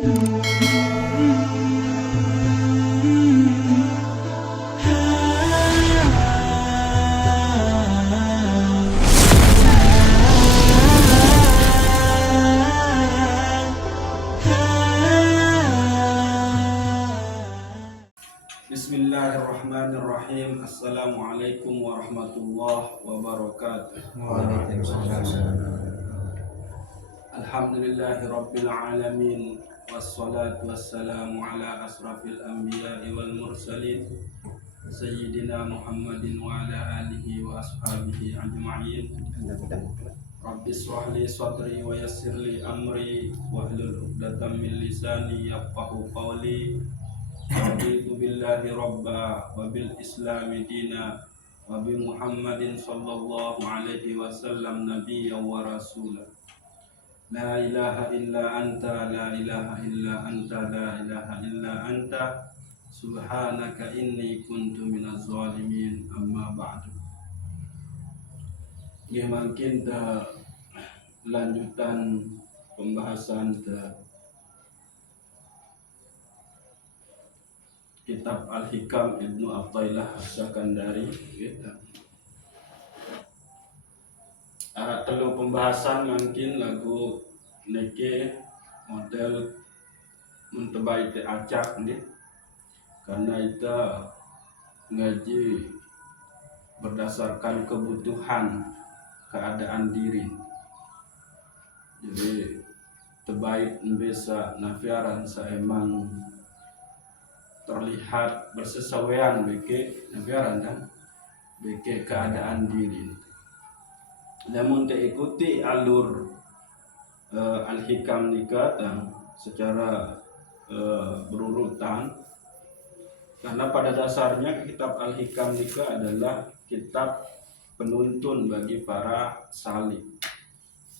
Bismillahirrahmanirrahim. Assalamualaikum warahmatullahi wabarakatuh. Alhamdulillahi rabbil alamin. Wassalatu wassalamu ala asrafil anbiya'i wal mursalin Sayyidina Muhammadin wa ala alihi wa ashabihi ajma'in. Rabbi shrah li sadri wa yassir li amri wahlul 'uqdatam min lisani yafqahu qawli. Raditu billahi rabba wa bil islami dina wa bi Muhammadin sallallahu alaihi wasallam nabiyyan wa rasulah. La ilaha illa anta, la ilaha illa anta, la ilaha illa anta, subhanaka inni kuntu minaz zalimin. Amma ba'du. Ini mungkin lanjutan pembahasan kitab Al-Hikam Ibnu Athaillah As-Sakandari. Telu pembahasan mungkin lagu neke model mentebai te acak nih, karena itu ngaji berdasarkan kebutuhan keadaan diri. Jadi terbaik bisa nafiaran seemang terlihat bersesuaian beke nafiaran dan beke keadaan diri. Namun ikuti alur Al-Hikam nikah secara berurutan, karena pada dasarnya kitab Al-Hikam nikah adalah kitab penuntun bagi para salik,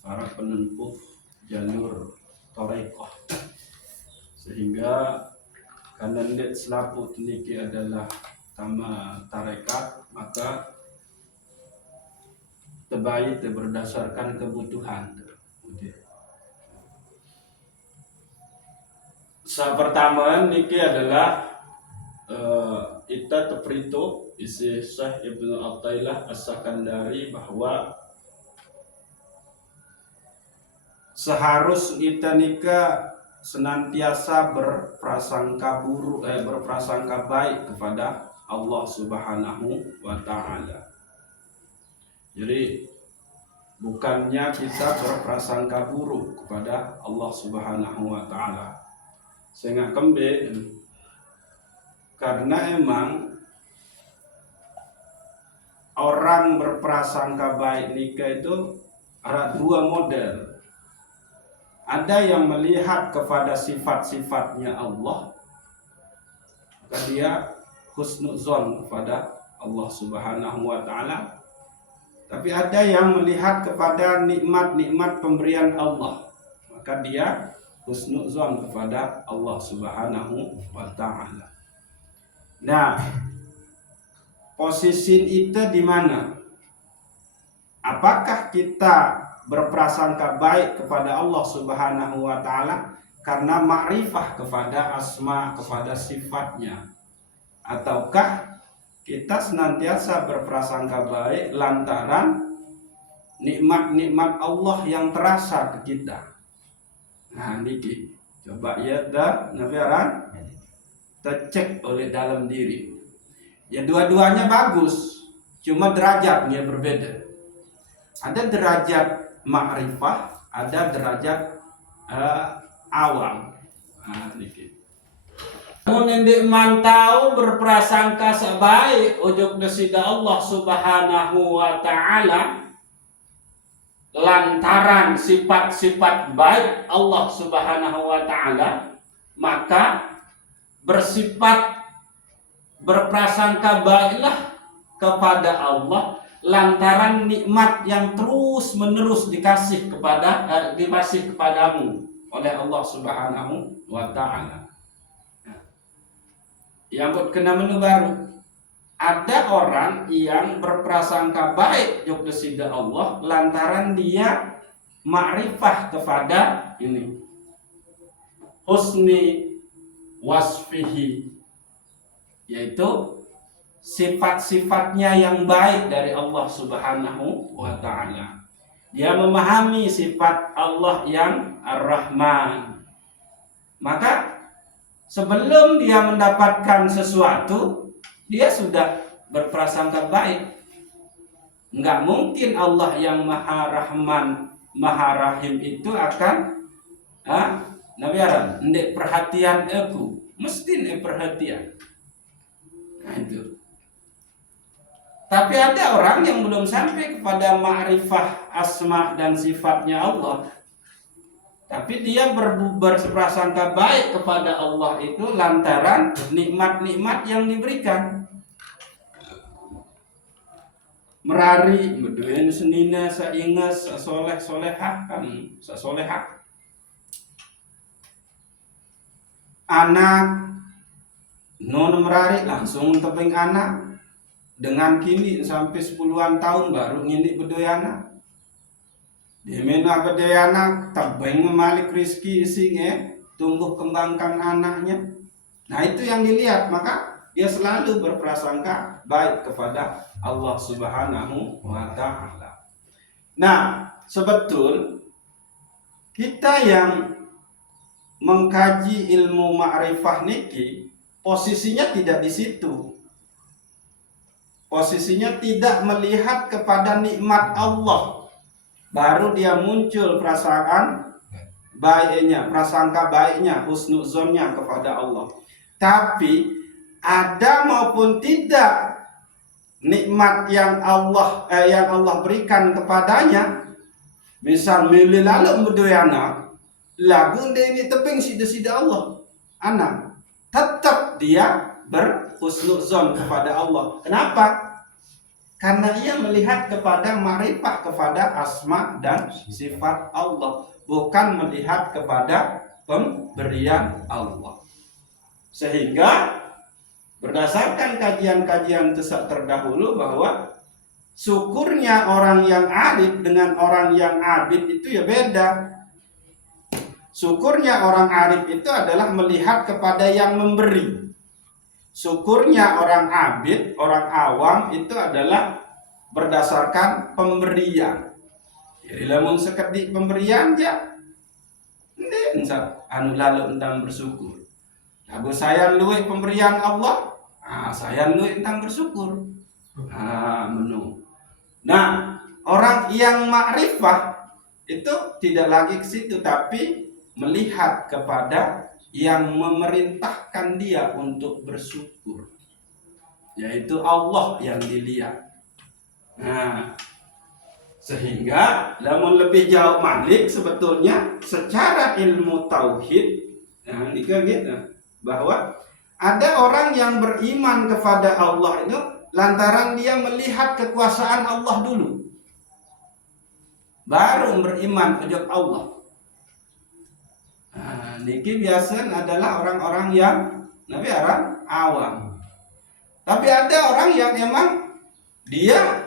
para penempuh jalur thariqah. Sehingga karena ndet selaput niki adalah tama tarekat, maka terbaik berdasarkan kebutuhan. Pertama niki adalah kita terperintah isi Syekh Ibnu Athaillah As-Sakandari bahwa seharus kita nikah senantiasa berprasangka buruk, berprasangka baik kepada Allah Subhanahu wa Ta'ala. Jadi bukannya kita berprasangka buruk kepada Allah Subhanahu wa Ta'ala. Sehingga kembali karena emang orang berprasangka baik nikah itu ada dua model. Ada yang melihat kepada sifat-sifatnya Allah, maka dia husnuzon kepada Allah Subhanahu wa Ta'ala. Tapi ada yang melihat kepada nikmat-nikmat pemberian Allah, maka dia husnuzon kepada Allah Subhanahu wa Ta'ala. Nah, posisi itu di mana? Apakah kita berprasangka baik kepada Allah Subhanahu wa Ta'ala karena makrifah kepada asma, kepada sifatnya, ataukah kita senantiasa berprasangka baik lantaran nikmat-nikmat Allah yang terasa ke kita? Nah, niki coba ya dah nafiaran tercek oleh dalam diri. Ya dua-duanya bagus, cuma derajatnya berbeda. Ada derajat makrifah, ada derajat awam. Nah, niki. Namun yang mantau berprasangka sebaik ujuk desida Allah Subhanahu wa Ta'ala lantaran sifat-sifat baik Allah Subhanahu wa Ta'ala, maka berprasangka baiklah kepada Allah lantaran nikmat yang terus menerus dikasih kepadamu oleh Allah Subhanahu wa Ta'ala. Yang kena menu baru, ada orang yang berprasangka baik kepada Allah lantaran dia makrifah kepada ini husni wasfihi, yaitu sifat-sifatnya yang baik dari Allah Subhanahu wa ta'ala. Dia memahami sifat Allah yang Ar-Rahman. Maka sebelum dia mendapatkan sesuatu, dia sudah berprasangka baik. Enggak mungkin Allah yang Maha Rahman, Maha Rahim itu akan Nabi Aram, ndek perhatian aku, mesti ndek perhatian. Nah itu. Tapi ada orang yang belum sampai kepada ma'rifah asma dan sifatnya Allah. Tapi dia berprasangka baik kepada Allah itu lantaran nikmat-nikmat yang diberikan. Merari, beduin senina, saingas, soleh-solehah, solehah. Anak, non merari langsung tebing anak. Dengan kini sampai 10-an tahun baru ngindik bedoyana. Dimana bedoyana tebing memalik rizki singe, tumbuh kembangkan anaknya. Nah itu yang dilihat, maka dia selalu berprasangka baik kepada Allah Subhanahu wa ta'ala. Nah, sebetul kita yang mengkaji ilmu ma'rifah niki posisinya tidak di situ. Posisinya tidak melihat kepada nikmat Allah, baru dia muncul perasaan baiknya, prasangka baiknya, husnuzonnya kepada Allah. Tapi ada maupun tidak nikmat yang Allah berikan kepadanya, misal milih lalu berdoyana lagu ini teping sida-sida Allah anak, tetap dia berhusnuzon kepada Allah. Kenapa? Karena ia melihat kepada ma'rifah, kepada asma dan sifat Allah, bukan melihat kepada pemberian Allah. Sehingga berdasarkan kajian-kajian terdahulu bahwa syukurnya orang yang arif dengan orang yang abid itu ya beda. Syukurnya orang arif itu adalah melihat kepada yang memberi. Syukurnya orang abid, orang awam itu adalah berdasarkan pemberian. Jadi lamun sekedik pemberian aja, anu lalu entang bersyukur. Aku sayang luwih pemberian Allah, sayang luwih entang bersyukur. Menu. Nah, orang yang makrifah itu tidak lagi ke situ, tapi melihat kepada yang memerintahkan dia untuk bersyukur, yaitu Allah yang dilihat. Nah, sehingga namun lebih jauh malik sebetulnya secara ilmu tauhid, gitu, bahwa ada orang yang beriman kepada Allah itu lantaran dia melihat kekuasaan Allah dulu, baru beriman kepada Allah. Niki biasa adalah orang-orang yang orang awam. Tapi ada orang yang emang dia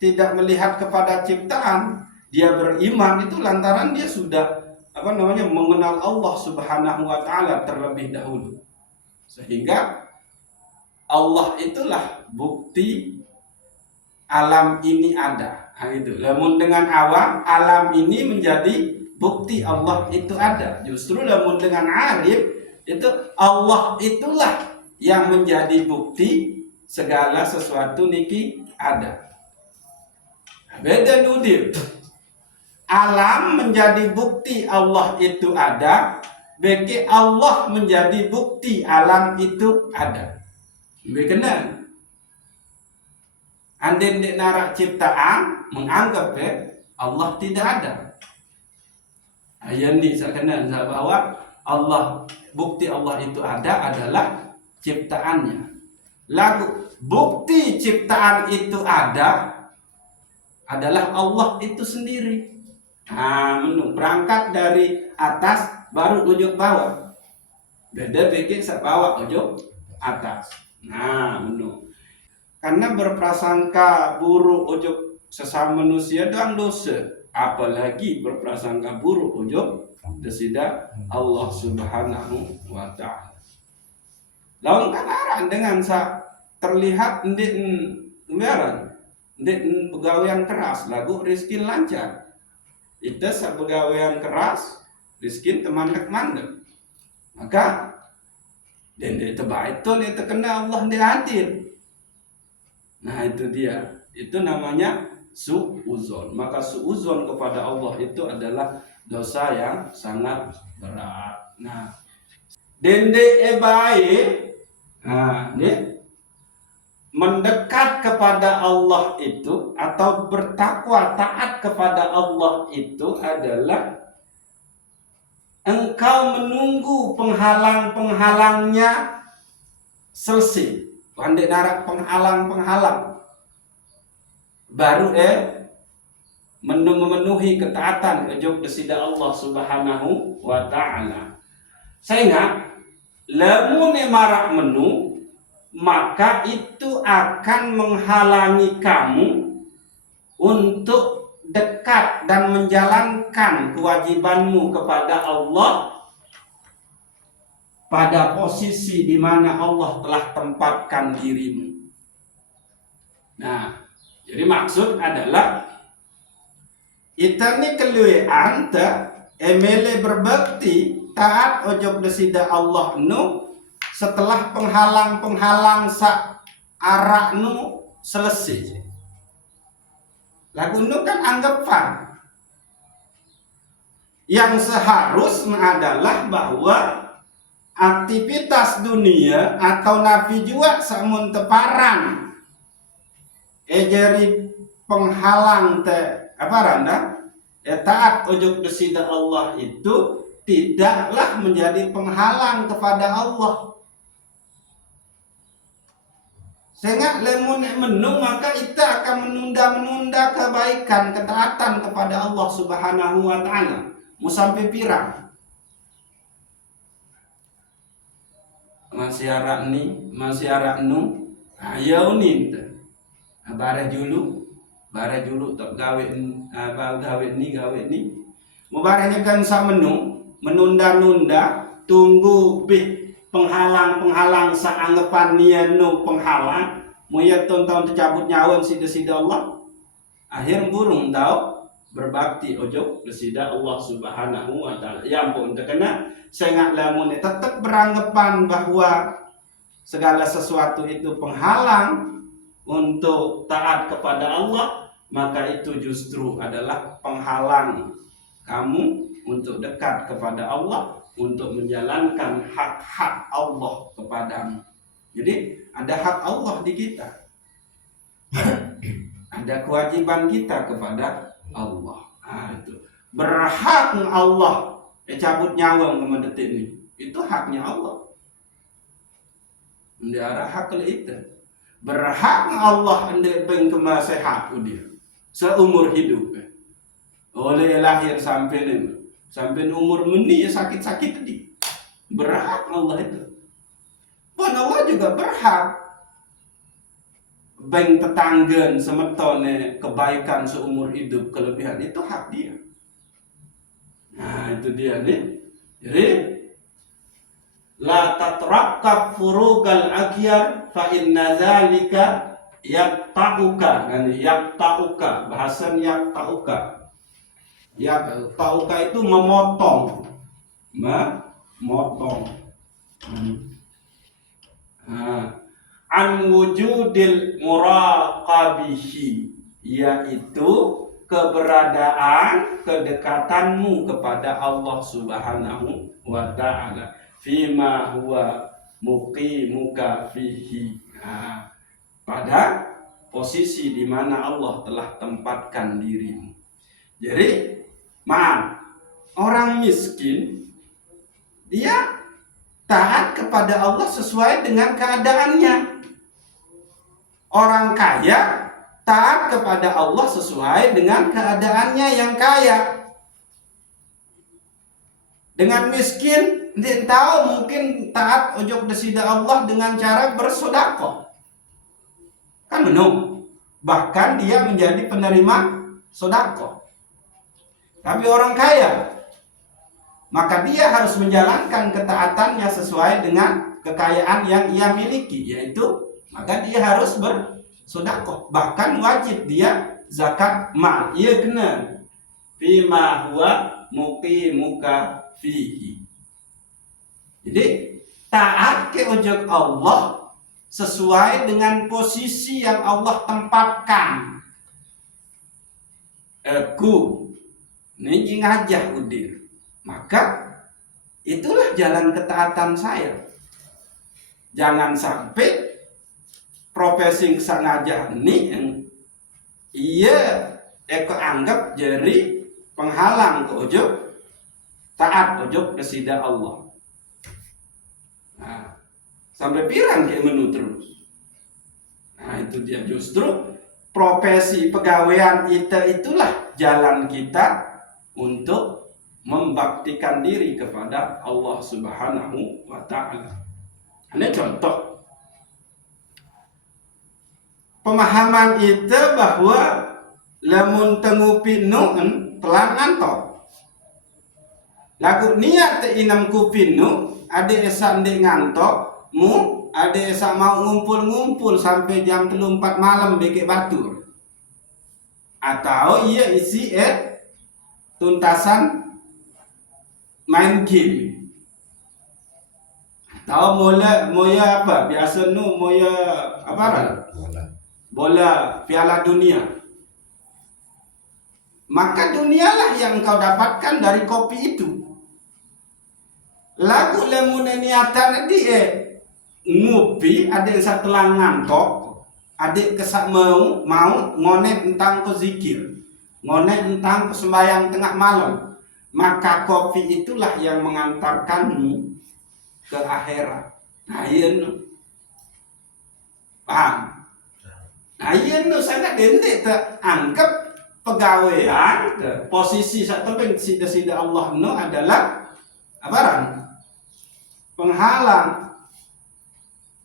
tidak melihat kepada ciptaan, dia beriman itu lantaran dia sudah mengenal Allah Subhanahu wa ta'ala terlebih dahulu. Sehingga Allah itulah bukti alam ini ada. Gitu. Namun dengan awam, alam ini menjadi bukti Allah itu ada. Justru namun dengan arif itu Allah itulah yang menjadi bukti segala sesuatu niki ada. Beda nudir. Alam menjadi bukti Allah itu ada, bagi Allah menjadi bukti alam itu ada. Bekenal. Andai di narak ciptaan menganggap Allah tidak ada. Yang ini saya kenal bahwa Allah, bukti Allah itu ada adalah ciptaannya. Lalu bukti ciptaan itu ada adalah Allah itu sendiri. Berangkat dari atas baru ujung bawah. Beda bikin bawah ujung atas. Karena berprasangka buruk ujung sesama manusia doang dosa. apalagi berprasangka buruk ujub desida Allah Subhanahu wa taala. Lawan kan aran dengan terlihat ndek pegawaian keras lagu rezeki lancar. Itu pegawaian keras rezeki mandek-mandek. Maka dan dia terbaik itu dia terkena Allah dia hadir. Nah itu dia, itu namanya su'uzon. Maka su'uzon kepada Allah itu adalah dosa yang sangat berat. Nah, dende baik, nah, dia mendekat kepada Allah itu atau bertakwa taat kepada Allah itu adalah engkau menunggu penghalang-penghalangnya selesai. Pandai narak penghalang-penghalang. Baru memenuhi ketaatan ujub kesida Allah Subhanahu wa taala. Sehingga lamun marak menu, maka itu akan menghalangi kamu untuk dekat dan menjalankan kewajibanmu kepada Allah pada posisi di mana Allah telah tempatkan dirimu. Nah, jadi maksud adalah itani kelue anta emele berbakti taat ojok desida Allah nu setelah penghalang-penghalang sa arak nu selesai. Lagu nu kan anggapan yang seharusnya adalah bahwa aktivitas dunia atau nabi juga samun teparan jadi penghalang taat ujub desida Allah itu tidaklah menjadi penghalang kepada Allah. Sehingga lemun menung maka kita akan menunda kebaikan ketaatan kepada Allah Subhanahu wa taala. Mau sampai pirang? Masih arak nu ayo nih bare julu tak gawe ni mau barenya kan sa menunda tunggu penghalang sa anggapan nian nu penghalang mau ya tonton tercabut nyawa sida Allah akhir burung tau berbakti ojo kesida Allah Subhanahu wa taala. Ya ampun terkena sehingga lamun tetap beranggapan bahwa segala sesuatu itu penghalang untuk taat kepada Allah, maka itu justru adalah penghalang kamu untuk dekat kepada Allah, untuk menjalankan hak-hak Allah kepadamu. Jadi ada hak Allah di kita. Ada kewajiban kita kepada Allah. Nah, itu. Berhak Allah cabut nyawa kemendetik ini. Itu haknya Allah. Dia hak itu. Berhak Allah hendak pengkema sehat dia seumur hidup. Oleh lahir sampai umur meni sakit-sakit tadi. Berhak Allah itu. Pun Allah juga berhak beng tetanggan semetone kebaikan seumur hidup kelebihan itu hak dia. Nah itu dia nih. Jadi la tatrakkab furugal aghyar fa inna dzalika yaqta'uka. Yaqta'uka bahasan yaqta'uka. Yaqta'uka itu memotong. An wujudil muraqabihi, yaitu keberadaan kedekatanmu kepada Allah Subhanahu wa ta'ala fima huwa muqimuka fihi, pada posisi di mana Allah telah tempatkan dirimu. Jadi orang miskin dia taat kepada Allah sesuai dengan keadaannya. Orang kaya taat kepada Allah sesuai dengan keadaannya yang kaya. Dengan miskin, dia tahu mungkin taat ujub desida Allah dengan cara bersedekah. Kan benar. Bahkan dia menjadi penerima sedekah. Tapi orang kaya, maka dia harus menjalankan ketaatannya sesuai dengan kekayaan yang ia miliki, yaitu maka dia harus bersedekah. Bahkan wajib dia zakat mal. Ia kena fima huwa muqimuka fihi. Jadi taat ke ojok Allah sesuai dengan posisi yang Allah tempatkan. Aku ini ngajah udir. Maka itulah jalan ketaatan saya. Jangan sampai profesi sengaja ini yang ia anggap jadi penghalang ke ojok taat ojok kesida Allah. Nah, sampai pirang kayak menu terus. Nah, itu dia justru profesi pegawaian itulah jalan kita untuk membaktikan diri kepada Allah Subhanahu wa ta'ala. Ini contoh pemahaman itu bahwa lamun tengupi nu'en telah ngantok. Lagu niat inam kupinu ade esa ndek ngantok mu ade esa mau ngumpul-ngumpul sampai jam 3-4 malam beke batur. Atau ia isi tuntasan main game. Tahu moya apa? Biasa nu moya apa kan? Bola Piala Dunia. Maka dunialah yang kau dapatkan dari kopi itu. Lagu lemune niatan dia ngupi, adik setelah ngantok, adik kesak mau ngonek tentang ke zikir, ngonek tentang sembahyang tengah malam. Maka kopi itulah yang mengantarkanmu ke akhirat. Nah, iya nu. Paham? Nah, iya nu sangat dentik anggap pegawaian posisi satu sida Allah nu adalah apa? Penghalang.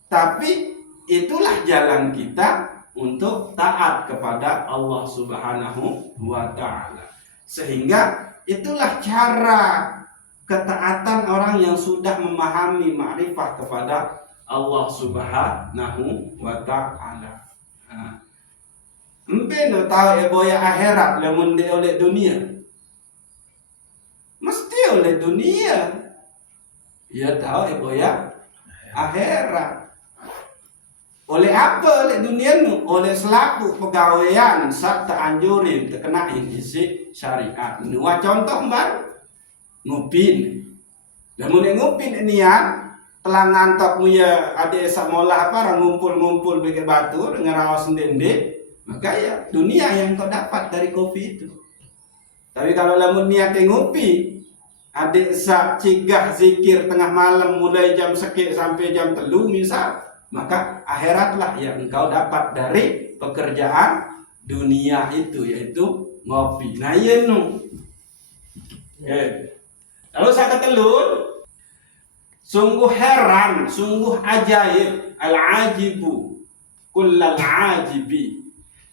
Tapi itulah jalan kita untuk taat kepada Allah Subhanahu wa ta'ala. Sehingga itulah cara ketaatan orang yang sudah memahami ma'rifah kepada Allah Subhanahu wa ta'ala. Mungkin tahu boya akhirat lamun dia oleh dunia. Mesti oleh dunia. Ia tahu boya akhirat. Oleh apa oleh dunia nu? Oleh selaku pegawaian sak teranjurin terkenain isi syariat. Nuwa contoh baru ngupin. Lamun ngupin niat telah ngantok muya ade sak mola apa ngumpul-ngumpul bikin batu dengan rawas sendiri. Maka ya dunia yang kau dapat dari kopi itu. Tapi kalau lamun niat ngupi adik sak cigah zikir tengah malam mulai jam sekit sampai jam 3 misal, maka akhiratlah yang engkau dapat dari pekerjaan dunia itu, yaitu ngopi. Nah iya nu. Lalu saya ketelur, sungguh heran, sungguh ajaib, al-ajibu kullal ajibi,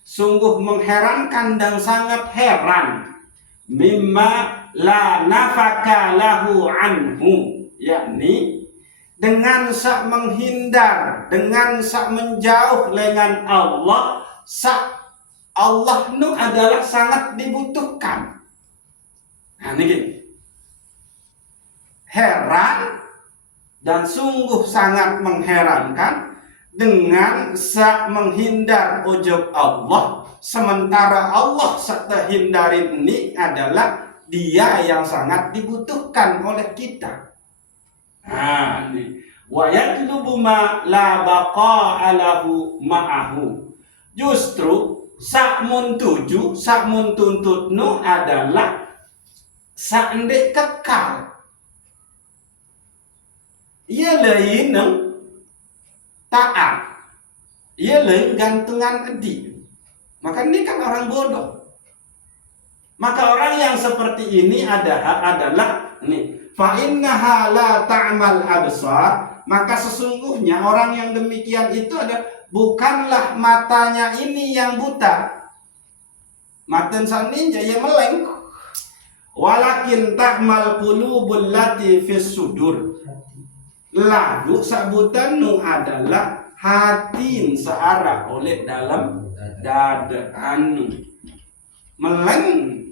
sungguh mengherankan dan sangat heran, mimma la nafaka lahu anhu, yakni dengan sak menghindar, dengan sak menjauh dengan Allah, sak Allah nu adalah sangat dibutuhkan. Nah ini heran dan sungguh sangat mengherankan dengan sak menghindar ojok Allah, sementara Allah sak terhindarin ini adalah dia yang sangat dibutuhkan oleh kita. Nah, ini wa yatlubu ma la baqa'a lahu ma'ahu. Justru sakmun tuju, sakmun tuntutnu adalah sakndek kekal. Ia lain taat. Ia lain gantungan edi. Maka ini kan orang bodoh. Maka orang yang seperti ini adalah ini, fa innaha la ta'mal absar, maka sesungguhnya orang yang demikian itu bukanlah matanya ini yang buta. Maten saninja ya meleng. walakin ta'mal qulubul lati fis sudur. Lalu sabutan nu adalah hati searah oleh dalam dada anu meleng.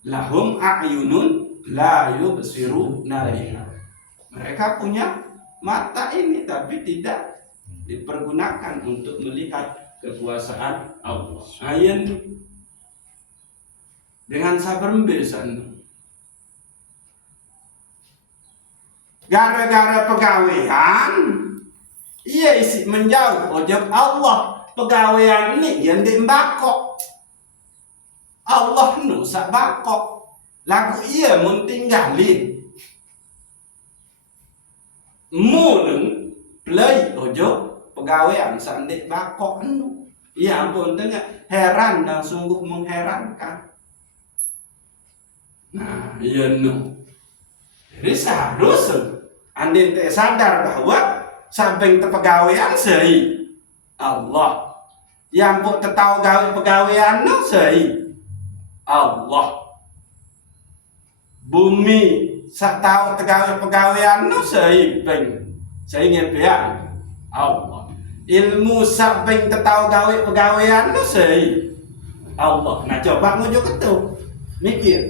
Lahum a'yunun la yubsiruna biha. Mereka punya mata ini tapi tidak dipergunakan untuk melihat kekuasaan Allah. Ayen dengan sabar besan. Gara-gara pegawaian ia isi menjauh ojek Allah. Pegawaian ini yang diembakok Allah nu sak bakok lagu ia mun tinggalin mun play ojo pegawaian sandik bakok nu. Ya ampun tengah heran dan sungguh mengherankan. Nah iya nu. Jadi seharusnya andin tak sadar bahwa samping pegawaian sei Allah yang pun tahu gawe pegawaian nu sei Allah. Bumi sak tahu pegawaian nu sei ngepean Allah. Ilmu samping tahu gawe pegawaian nu sei Allah. Nah coba ngujuk itu mikir.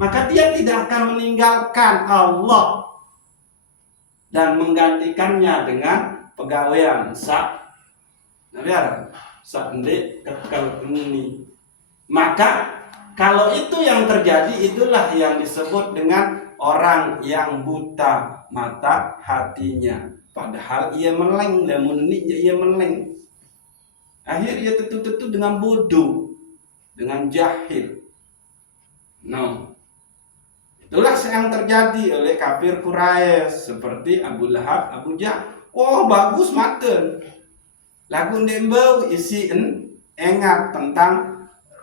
Maka dia tidak akan meninggalkan Allah dan menggantikannya dengan pegawaian sak ndik kekal ini. Maka kalau itu yang terjadi, itulah yang disebut dengan orang yang buta mata hatinya. Padahal ia meleng, namun ia meleng. Akhirnya tentu dengan bodoh, dengan jahil. No. Itulah yang terjadi oleh kafir Quraisy seperti Abu Lahab, Abu Jahal. Oh bagus maten. Lagu ndembau isiin ingat tentang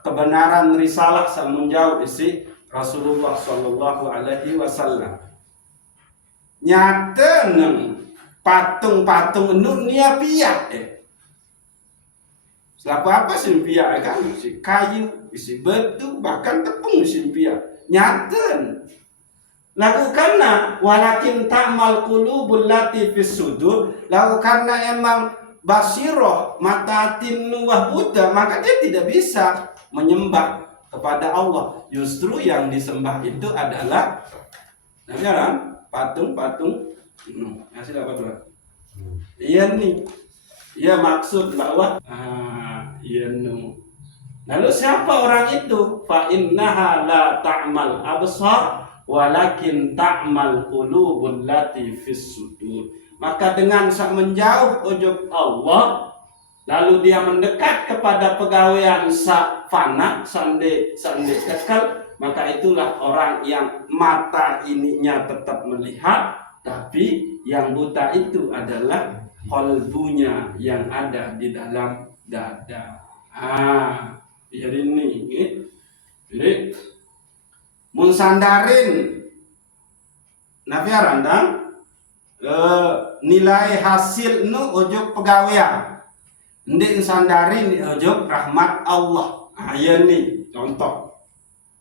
kebenaran risalah semenjauh isi Rasulullah Shallallahu Alaihi Wasallam. Nyata patung-patung dunia piak Selaku apa sih piak kan? Isi kayu, isi batu, bahkan tepung isi piak. Nyata. Lakukanlah walakin ta'mal qulubul lati fis sudur. Lakukanlah emang basiroh mata hati nuwah buta, maka dia tidak bisa menyembah kepada Allah. Justru yang disembah itu adalah patung-patung. Hasil apa tuh? Iya nih. Iya maksud bahwa iya nu. Lalu siapa orang itu? Fa innaha la ta'mal absar walakin ta'mal qulubul lati fis sudur. Maka dengan menjauh ujub Allah, lalu dia mendekat kepada pegawaian sak fana, sande kekal, maka itulah orang yang mata ininya tetap melihat, tapi yang buta itu adalah qalbunya yang ada di dalam dada. Jadi ini, jadi munsandarin nafiarandang nilai hasil nu ujug pegawaian ndek sandarin ujug rahmat Allah. Ayo nih contoh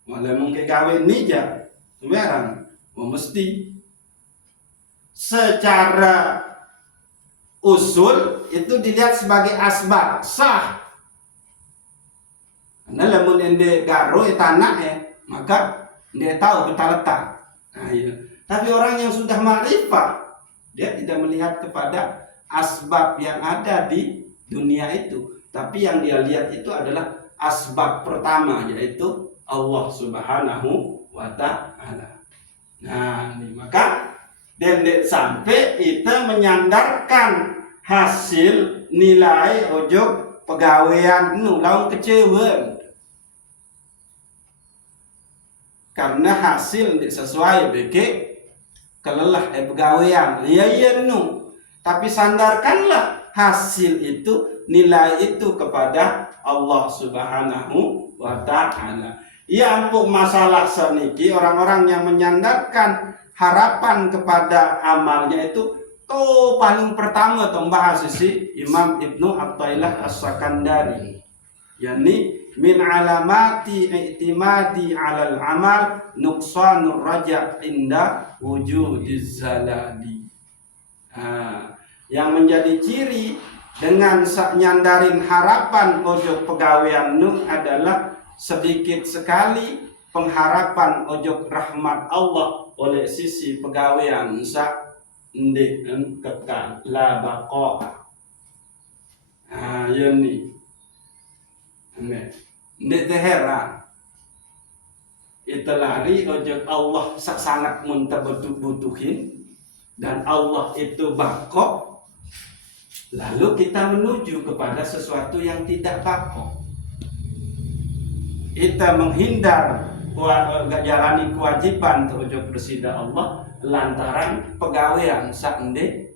mulai mungkin gawe nija sebenarnya mesti secara usul itu dilihat sebagai asbab sah. Karena lamun ende garo tanah maka dia tahu peta letak. Tapi orang yang sudah makrifat dia tidak melihat kepada asbab yang ada di dunia itu, tapi yang dia lihat itu adalah asbab pertama, yaitu Allah Subhanahu wa Ta'ala. Nah, ini maka dendek sampai kita menyandarkan hasil nilai ojok pegawaian lawan kecewa karena hasil sesuai beke kelelah pegawaian iya nu, tapi sandarkanlah hasil itu, nilai itu kepada Allah Subhanahu wa Ta'ala. Ya ampun masalah saniki orang-orang yang menyandarkan harapan kepada amalnya itu paling pertama bahas si Imam Ibnu Athaillah As-Sakandari yakni min alamati i'timadi 'alal amal nuqsanur raja inda wujudiz zalali. Yang menjadi ciri dengan nyandarin harapan ojo pegawean nu adalah sedikit sekali pengharapan ojo rahmat Allah oleh sisi pegawean sak ndek kekal la baqa. Yani ndek tehera itu lari ojo Allah sangat butuhin dan Allah itu baqa. Lalu kita menuju kepada sesuatu yang tidak baqa. Kita menghindar jalani kewajiban terhadap bersida Allah lantaran pegawean saknde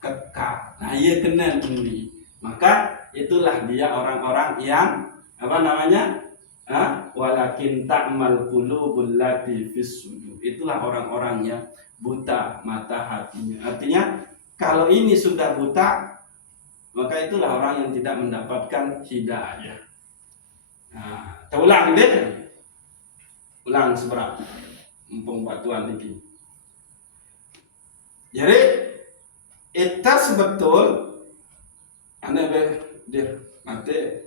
kekal. Nah, iya kena ini. Maka itulah dia orang-orang yang apa namanya? Walakin ta'mal qulubul lati fis sudur. Itulah orang-orang yang buta mata hatinya. Artinya kalau ini sudah buta, maka itulah orang yang tidak mendapatkan hidayah. Nah, kita ulang deh. Ulang seberapa? Mumpung batuan ini. Jadi, itu sebetul anda dia mati